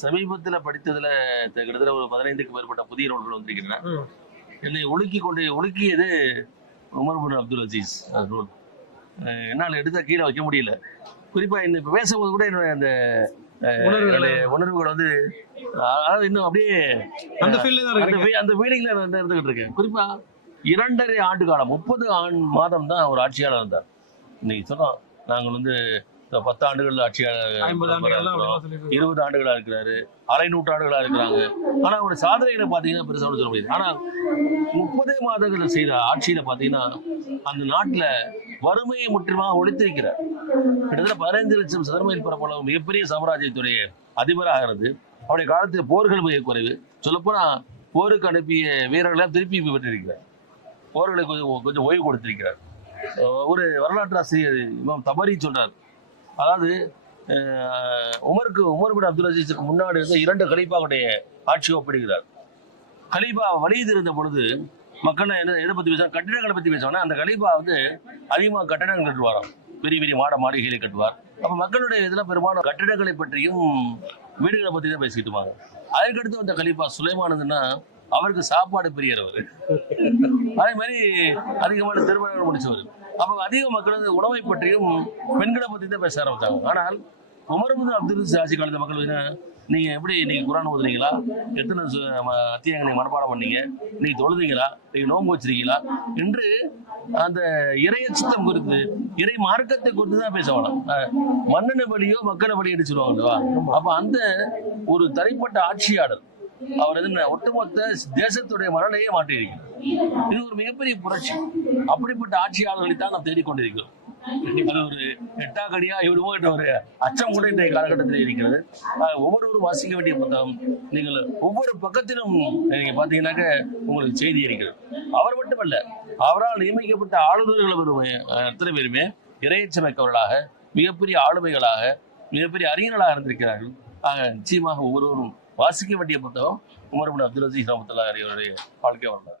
சமீபத்துல படித்ததுல கிட்டத்தட்ட ஒரு 15க்கும் மேற்பட்ட புதிய நூல்கள் வந்திருக்கின்றன. என்னை ஒழுக்கியது உமர் பின் அப்துல் அசீஸ் நூல். என்னால் எடுத்தா கீழே வைக்க முடியல. குறிப்பா இப்ப பேசும்போது கூட என்னுடைய அந்த உணர்வுகள் வந்து அதாவது இன்னும் அப்படியே அந்த ஃபீலிங்ல நான் இருந்துகிட்டு இருக்கேன். குறிப்பா 2.5 ஆண்டு காலம் 30 மாதம் தான் ஒரு ஆட்சியாளர் இருந்தார். இன்னைக்கு சொன்னோம் நாங்கள் வந்து 10 ஆண்டுகள் ஆட்சியாளர், 20 ஆண்டுகளா இருக்கிறாரு, அரை நூற்றாண்டுகளா இருக்கிறாங்க. ஆனா அவருடைய சாதனைகளை பாத்தீங்கன்னா பெருசா சொல்ல முடியாது. ஆனா 30 மாதங்கள் செய்த ஆட்சியில பாத்தீங்கன்னா அந்த நாட்டுல வறுமையை முற்றிலுமாக ஒழித்திருக்கிறார். கிட்டத்தட்ட 15 லட்சம் சதுரமைல் பரப்பளவு மிகப்பெரிய சாம்ராஜ்யத்துடைய அதிபராக இருந்து அவருடைய காலத்தில் போர்கள் மிக குறைவு. சொல்லப்போனா போருக்கு அனுப்பிய வீரர்களை திருப்பி பெற்றிருக்கிறார். போர்களை கொஞ்சம் ஓய்வு கொடுத்திருக்கிறார். ஒரு வரலாற்று ஆசிரியர் இமாம் தபரி சொல்றார், அதாவது உமர் பின் அப்துல் அசீஸுக்கு முன்னாடி இருந்த 2 கலீஃபாவுடைய ஆட்சி ஒப்பிடுகிறார். கலீஃபா வலிது இருந்த பொழுது மக்கள் எதை பத்தி பேசுவாங்க, கட்டிடங்களை பத்தி பேசுவாங்க. அந்த கலீஃபா வந்து அதிகமாக கட்டடங்கள் கட்டுவாராம், பெரிய பெரிய மாளிகைகளை கட்டுவார். அப்ப மக்களுடைய இதெல்லாம் பெரும்பாலும் கட்டிடங்களை பற்றியும் வீடுகளை பத்தி தான் பேசிக்கிட்டு இருப்பாங்க. அதற்கடுத்து வந்த கலீஃபா சுலைமானதுன்னா அவருக்கு சாப்பாடு பிரியறவர், அதே மாதிரி அதிகமான திருமணங்கள் முடிச்சவர். அப்ப அதிக மக்கள் வந்து உணவை பற்றியும் பெண்களை பத்தி தான் பேச ஆரம்பிச்சாங்க. ஆனால் உமர் பின் அப்துல் அசீஸ் ஆட்சி காலத்து மக்கள் நீங்க எப்படி நீங்க குர்ஆன் ஓதுறீங்களா, எத்தனை அத்தியாயங்கள் நீங்க மனப்பாடம் பண்ணீங்க, நீங்க தொழுதீங்களா, நீங்க நோன்பு வச்சிருக்கீங்களா என்று அந்த இறையச்சத்தம் குறித்து, இறை மார்க்கத்தை குறித்து தான் பேசுவாங்க. மன்னனை வழியோ மக்களை வழி அடிச்சிருவாங்க. அப்ப அந்த ஒரு தனிப்பட்ட ஆட்சியாளர் அவர் ஒட்டுமொத்த தேசத்துடைய மனநிலையே மாற்றியிருக்கிறார். இது ஒரு மிகப்பெரிய புரட்சி. அப்படிப்பட்ட ஆட்சியாளர்களை தான் நாம் தேடிக்கொண்டிருக்கிறோம். அது ஒரு எட்டாக்கடியா இவருமோ என்ற ஒரு அச்சம் கூட இன்றைய காலகட்டத்தில் இருக்கிறது. ஒவ்வொருவரும் வாசிக்க வேண்டிய புத்தகம். நீங்கள் ஒவ்வொரு பக்கத்திலும் நீங்க பாத்தீங்கன்னாக்க உங்களுக்கு செய்தி இருக்கிறது. அவர் மட்டுமல்ல, அவரால் நியமிக்கப்பட்ட ஆளுநர்கள் அத்தனை பேருமே இறையச்சமிக்கவர்களாக, மிகப்பெரிய ஆளுமைகளாக, மிகப்பெரிய அறிஞர்களாக இருந்திருக்கிறார்கள். நிச்சயமாக ஒவ்வொருவரும் வாசிக்க வேண்டிய புத்தகம் உமர் பின் அப்துல் அசீஸ் ரஹ்மத்துல்லாஹி அலைஹி அவருடைய வாழ்க்கை வரலாறு.